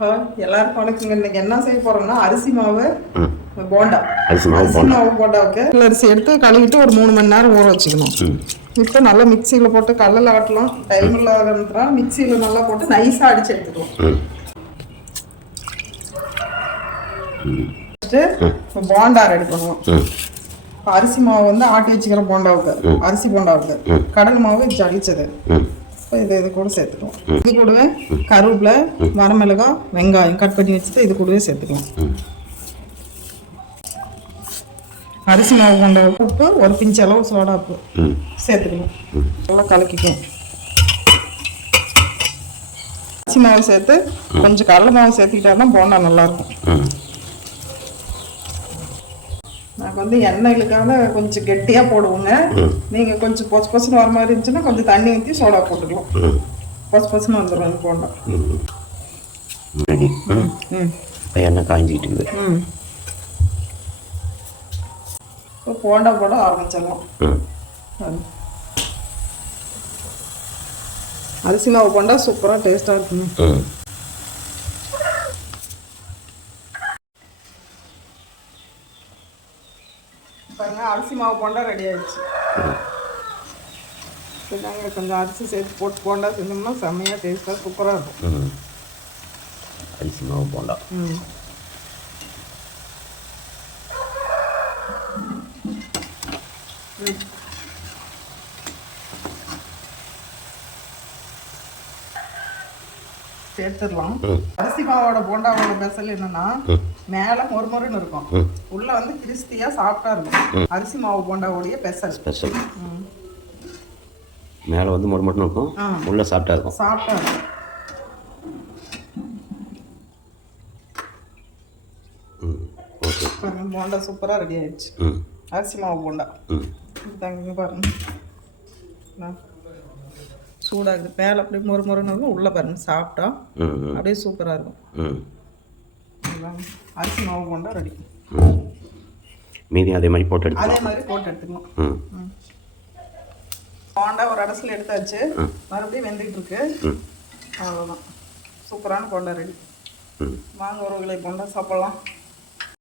எல்லாருக்கும் வணக்கங்க. இன்னைக்கு என்ன செய்ய போறோம்னா அரிசி மாவு போண்டா. அரிசி மாவு போண்டாவுக்கு அரிசி எடுத்து கழுவிட்டு ஒரு 3 மணி நேரம் ஊற வச்சுக்கணும். இப்போ நல்லா மிக்சியில் போட்டு கல்லில் ஆட்டலாம். டைம் இல்லாத மிக்சியில் நல்லா போட்டு நைஸாக அடிச்சு எடுத்துக்கலாம். போண்டா ரெடி பண்ணுவோம். அரிசி மாவு வந்து ஆட்டி வச்சுக்கிற போண்டாவுக்கு, அரிசி போண்டாவுக்கு கடல் மாவு ஜலிச்சது இது கூட சேர்த்துக்கலாம். இது கூடவே கருவேப்பிலை, வரமிளகாய், வெங்காயம் கட் பண்ணி வச்சுட்டு இது கூடவே சேர்த்துக்கலாம். அரிசி மாவு கொண்ட உப்பு, ஒரு பிஞ்சு அளவு சோடா உப்பு சேர்த்துக்கணும். நல்லா கலக்கிக்கும். அரிசி மாவு சேர்த்து கொஞ்சம் கடலை மாவு சேர்த்துக்கிட்டா தான் போண்டா நல்லாயிருக்கும். நாங்கள் வந்து எண்ணெய்களுக்காக கொஞ்சம் கெட்டியாக போடுவோங்க. நீங்கள் கொஞ்சம் பொசு பொசுன்னு வர மாதிரி இருந்துச்சுன்னா கொஞ்சம் தண்ணி ஊற்றி சோடா போட்டுக்கலாம். பொசு பொசுன்னு வந்துடும் போண்டா. எண்ணெய் காய்ஞ்சிக்கிட்டு இப்போ போண்டா போட ஆரம்பிச்சிடலாம். அரிசி மாவு போண்டா சூப்பராக டேஸ்ட்டாக இருக்குங்க. பாருங்க, அரிசி மாவு போண்டா ரெடி ஆயிடுச்சு. நாங்கள் கொஞ்சம் அரிசி சேர்த்து போட்டு போண்டா செஞ்சோம்னா செம்மையாக டேஸ்ட்டாக சூப்பராக இருக்கும். அரிசி மாவு போண்டா சேர்த்துடலாம். அரிசி மாவோட போண்டாவோட ஸ்பெஷல் என்னன்னா மேல மொறுமொறுன்னு இருக்கும், உள்ள வந்து கிறிஸ்பியா சாஃப்டா இருக்கும். அரிசி மாவு போண்டாவோடைய ஸ்பெஷல் மேல வந்து மொறுமொறுன்னு இருக்கும், உள்ள சாஃப்டா இருக்கும். பாருங்க, போண்டா சூப்பரா ரெடி ஆயிடுச்சு. அரிசி மாவு போண்டா தாங்க பாருங்க, சூடாகுது. மேலே அப்படியே மொறுமொறுன்னு இருக்கும், உள்ளே பாருங்க சாப்பிட்டா அப்படியே சூப்பராக இருக்கும். அரிசி மாவு போண்டா ரெடி. மீதி அதே மாதிரி போட்டு எடுத்துக்கலாம். போண்டா ஒரு அடசில் எடுத்தாச்சு, மறுபடியும் வெந்துக்கிட்டு இருக்கு. அவ்வளோதான், சூப்பரான போண்டா ரெடி. வாங்க ஒரு கிலோ போண்டா சாப்பிட்லாம்.